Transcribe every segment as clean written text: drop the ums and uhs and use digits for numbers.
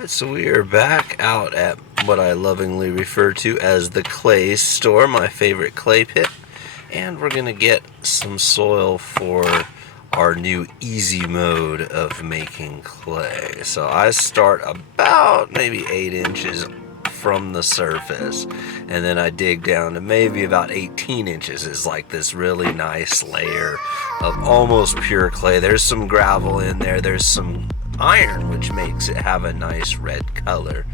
Alright, so we are back out at what I lovingly refer to as the clay store, my favorite clay pit, and we're going to get some soil for our new easy mode of making clay. So I start about maybe 8 inches from the surface, and then I dig down to maybe about 18 inches is like this really nice layer of almost pure clay. There's some gravel in there, there's some iron, which makes it have a nice red color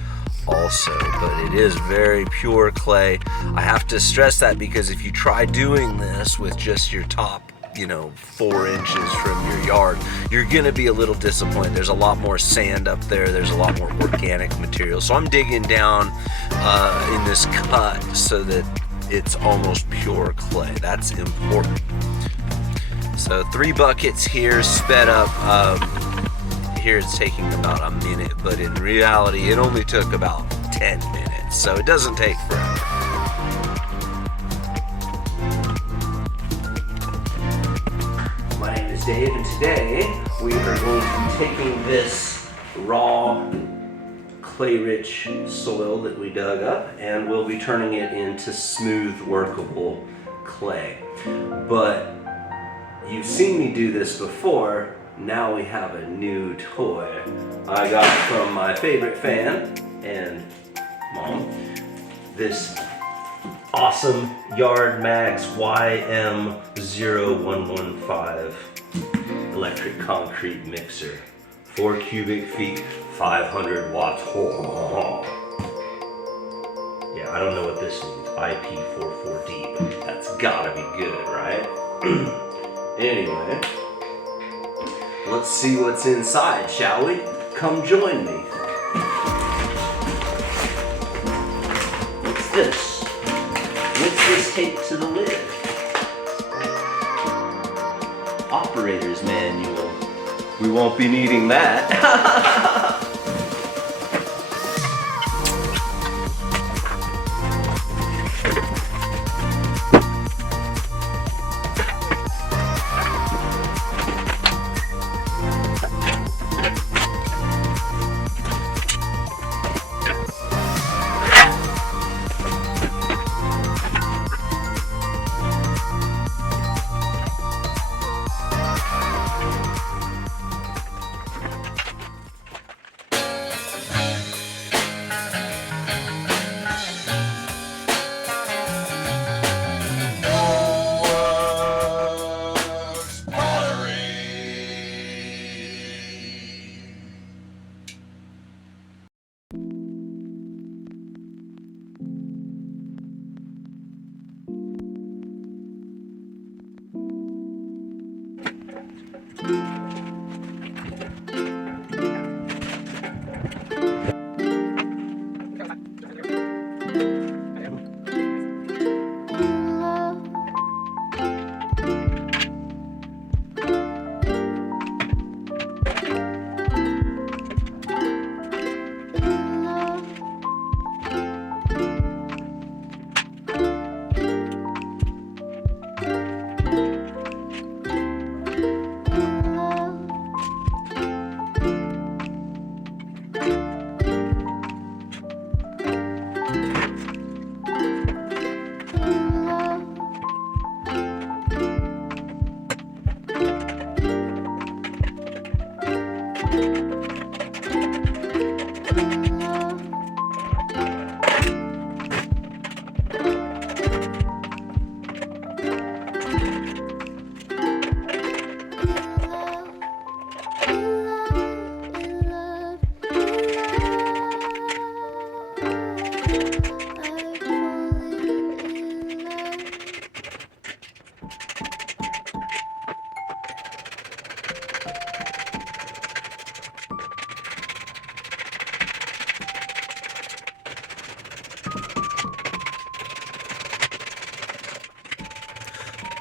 also, but it is very pure clay. I have to stress that because if you try doing this with just your top 4 inches from your yard, you're gonna be a little disappointed. There's a lot more sand up there, there's a lot more organic material, so I'm digging down in this cut so that it's almost pure clay. That's important. So 3 buckets here, sped up. Here it's taking about a minute, but in reality it only took about 10 minutes, so it doesn't take forever. My name is Dave, and today we are going to be taking this raw clay-rich soil that we dug up, and we'll be turning it into smooth, workable clay. But you've seen me do this before. Now we have a new toy I got from my favorite fan and mom. This awesome Yard Max YM0115 electric concrete mixer. 4 cubic feet, 500 watts. Yeah, I don't know what this means. IP44D, but that's gotta be good, right? Anyway. Let's see what's inside, shall we? Come join me. What's this? What's this taped to the lid? Operator's manual. We won't be needing that.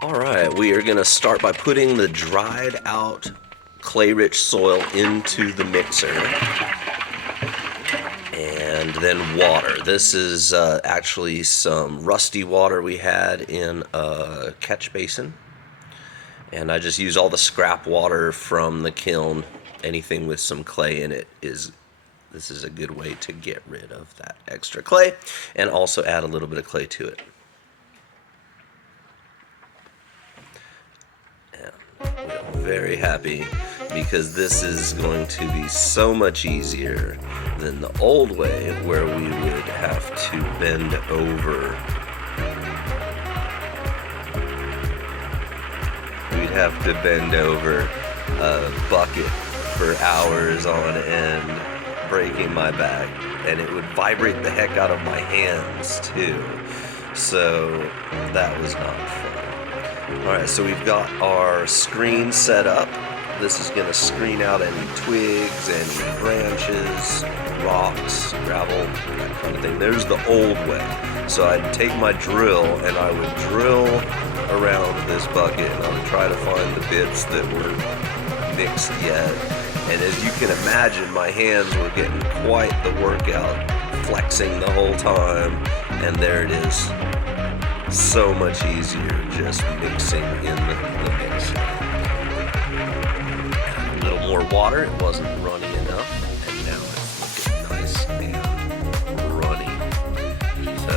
Alright, we are going to start by putting the dried out clay-rich soil into the mixer. And then water. This is actually some rusty water we had in a catch basin. And I just use all the scrap water from the kiln. Anything with some clay in it is this is a good way to get rid of that extra clay and also add a little bit of clay to it. And we are very happy because this is going to be so much easier than the old way where we would have to bend over. We'd have to bend over a bucket for hours on end, breaking my back, and it would vibrate the heck out of my hands too. So that was not fun. Alright, so we've got our screen set up. This is going to screen out any twigs, any branches, rocks, gravel, that kind of thing. There's the old way. So I'd take my drill and I would drill around this bucket and I would try to find the bits that were mixed yet. And as you can imagine, my hands were getting quite the workout, flexing the whole time. And there it is. So much easier just mixing in the mixer. A little more water, it wasn't runny enough, and now it's looking nice and runny. So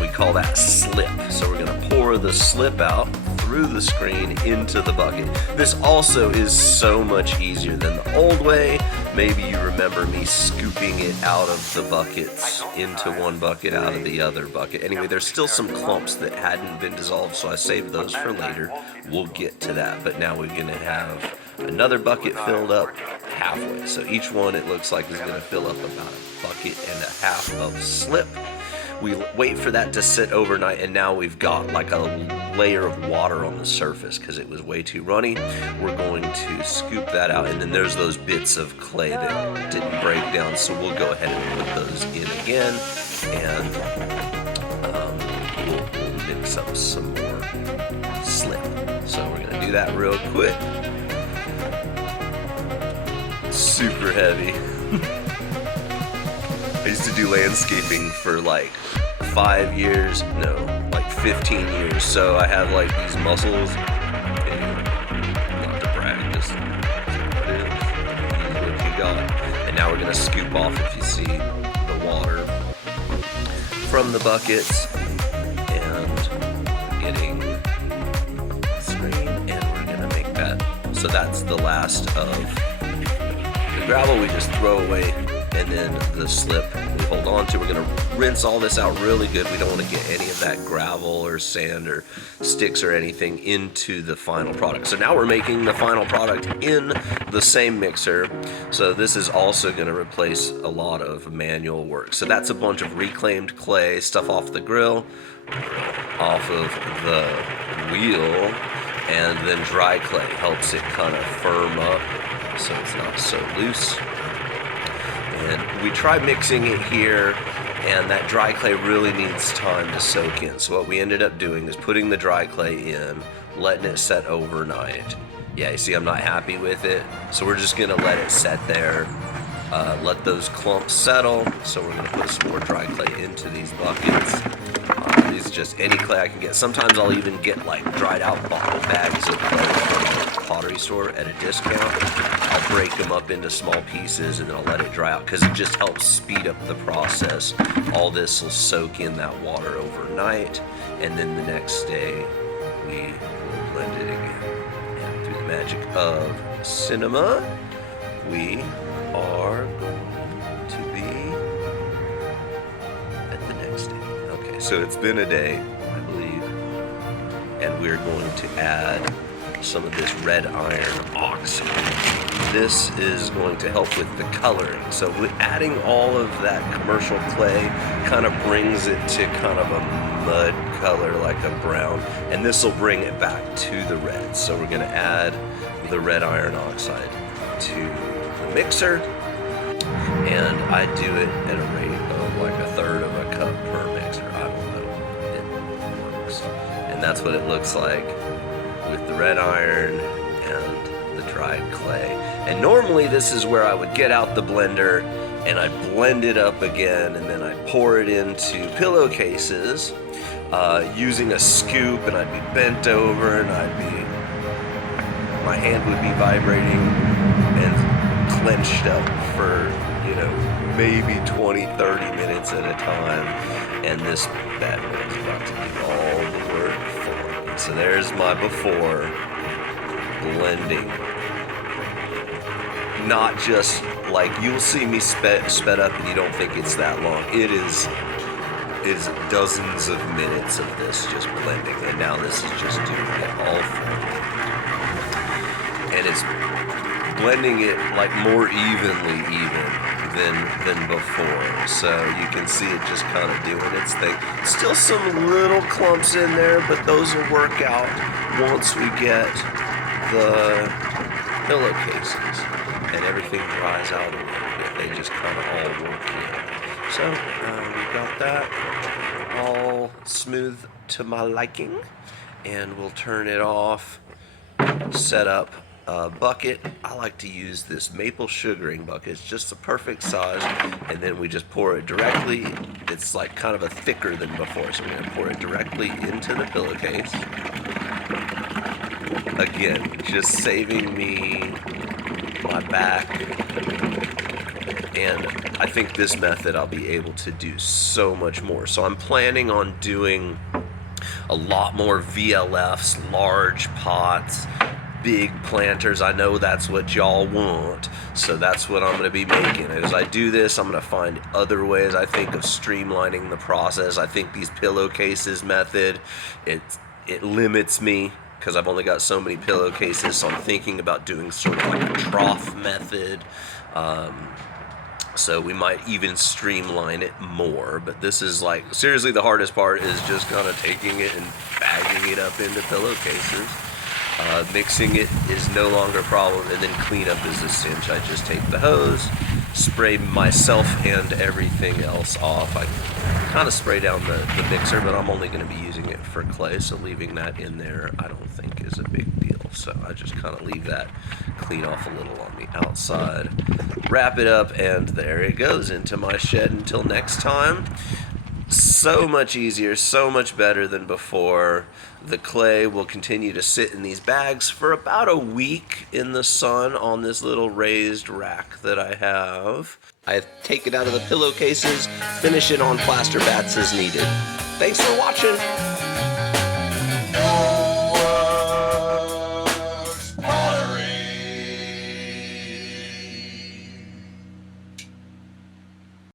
we call that slip. So we're going to pour the slip out through the screen into the bucket. This also is so much easier than the old way. Maybe you remember me scooping it out of the buckets into one bucket out of the other bucket. Anyway, there's still some clumps that hadn't been dissolved, so I saved those for later. We'll get to that, but now we're going to have another bucket filled up halfway. So each one, it looks like, is going to fill up about a bucket and a half of slip. We wait for that to sit overnight, and now we've got like a layer of water on the surface because it was way too runny. We're going to scoop that out, and then there's those bits of clay that didn't break down, so we'll go ahead and put those in again, and we'll mix up some more slip. So we're going to do that real quick. Super heavy. I used to do landscaping for like 5 years, no, like 15 years, so I have like these muscles. Anyway, not to brag, just what you got. And now we're gonna scoop off, if you see, the water from the buckets, and getting the screen, and we're gonna make that. So that's the last of the gravel we just throw away. And then the slip we hold on to. We're going to rinse all this out really good. We don't want to get any of that gravel or sand or sticks or anything into the final product. So now we're making the final product in the same mixer. So this is also going to replace a lot of manual work. So that's a bunch of reclaimed clay, stuff off the grill, off of the wheel, and then dry clay helps it kind of firm up so it's not so loose. And we try mixing it here, and that dry clay really needs time to soak in. So what we ended up doing is putting the dry clay in, letting it set overnight. Yeah, you see I'm not happy with it, so we're just gonna let it set there, let those clumps settle. So we're gonna put some more dry clay into these buckets. These are just any clay I can get. Sometimes I'll even get like dried out bottle bags of clay from the Pottery store at a discount. I'll break them up into small pieces and then I'll let it dry out because it just helps speed up the process. All this will soak in that water overnight, and then the next day we will blend it again. And through the magic of cinema, we are going to be at the next day. Okay, so it's been a day, I believe, and we're going to add some of this red iron oxide. This is going to help with the coloring. So with adding all of that commercial clay kind of brings it to kind of a mud color, like a brown, and this will bring it back to the red. So we're going to add the red iron oxide to the mixer, and I do it at a rate of like a third of a cup per mixer. I don't know, it works. And that's what it looks like with the red iron and the dried clay. And normally this is where I would get out the blender and I'd blend it up again, and then I'd pour it into pillowcases using a scoop, and I'd be bent over, and my hand would be vibrating and clenched up for, maybe 20, 30 minutes at a time, and this bad boy is about to do all the work for me. So there's my before blending. Not just like you'll see me sped up and you don't think it's that long. It is dozens of minutes of this just blending, and now this is just doing it all for me. And it's blending it like more evenly even than before. So you can see it just kind of doing its thing. Still some little clumps in there, but those will work out once we get the pillowcases and everything dries out a little bit. They just kind of all work in. So we got that all smooth to my liking, and we'll turn it off, set up a bucket. I like to use this maple sugaring bucket. It's just the perfect size, and then we just pour it directly. It's like kind of a thicker than before, so we're going to pour it directly into the pillowcase. Again, just saving me my back, and I think this method I'll be able to do so much more. So I'm planning on doing a lot more VLFs, large pots, big planters. I know that's what y'all want, so that's what I'm going to be making. As I do this, I'm going to find other ways, I think, of streamlining the process. I think these pillowcases method, it limits me because I've only got so many pillowcases, so I'm thinking about doing sort of like a trough method. So we might even streamline it more, but this is like, seriously, the hardest part is just kind of taking it and bagging it up into pillowcases. Mixing it is no longer a problem, and then cleanup is a cinch. I just take the hose, spray myself and everything else off. I kind of spray down the mixer, but I'm only going to be using it for clay, so leaving that in there I don't think is a big deal. So I just kind of leave that clean off a little on the outside, wrap it up, and there it goes into my shed until next time. So much easier, so much better than before. The clay will continue to sit in these bags for about a week in the sun on this little raised rack that I have. I take it out of the pillowcases, finish it on plaster bats as needed. Thanks for watching.